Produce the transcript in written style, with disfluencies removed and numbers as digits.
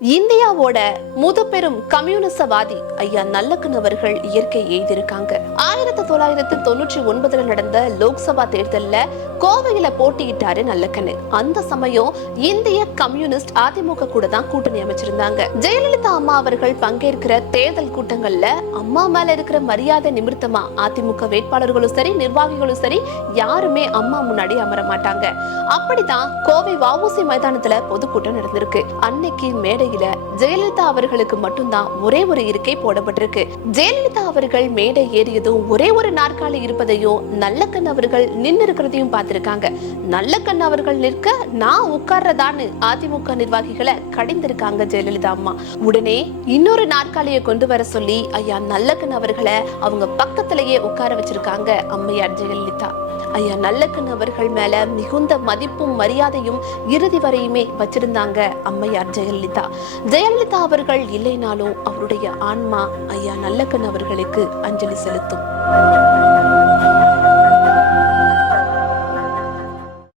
இந்தியாவோட முதுபெரும் கம்யூனிசவாதி ஐயா நல்லக்கன் அவர்கள் இயற்கை எழுதியிருக்காங்க. 1999 நடந்த லோக்சபா தேர்தல்ல கோவையில போட்டியிட்டாரு நல்லக்கன். அந்த சமயம் இந்திய கம்யூனிஸ்ட் அதிமுக கூட தான் கூட்டணி அமைச்சிருந்தாங்க. ஜெயலலிதா அம்மா அவர்கள் பங்கேற்கிற தேர்தல் கூட்டங்கள்ல அம்மா மேல இருக்கிற மரியாதை நிமித்தமா அதிமுக வேட்பாளர்களும் சரி நிர்வாகிகளும் சரி யாருமே அம்மா முன்னாடி அமர மாட்டாங்க. அப்படித்தான் கோவை வஉசி மைதானத்துல பொதுக்கூட்டம் நடந்திருக்கு. அன்னைக்கு மேடையில ஜெயலலிதா அவர்களுக்கு மட்டும்தான் ஒரே ஒரு இருக்கை போடப்பட்டிருக்கு. ஜெயலலிதா அவர்கள் மேடை ஏறியதும் ஒரே ஒரு நாற்காலி இருப்பதையும் நல்லக்கன் அவர்கள் நின்று இருக்கிறதையும் பார்த்திருக்காங்க. நல்லக்கன் அவர்கள் நிற்க நான் உட்கார்றதான்னு அதிமுக நிர்வாகிகளை கடிந்திருக்காங்க ஜெயலலிதா அம்மா. உடனே இன்னொரு நாற்காலியை கொண்டு வர சொல்லி ஐயா நல்லக்கன் அவர்களை அவங்க பக்கத்திலேயே உட்கார வச்சிருக்காங்க அம்மையார் ஜெயலலிதா. ஐயா நல்லக்கன் அவர்கள் மேல மிகுந்த மதிப்பும் மரியாதையும் இறுதி வரையுமே வச்சிருந்தாங்க அம்மையார் ஜெயலலிதா. ஜெயலலிதா அவர்கள் இல்லைனாலும் அவருடைய ஆன்மா ஐயா நல்லக்கன் அவர்களுக்கு அஞ்சலி செலுத்தும்.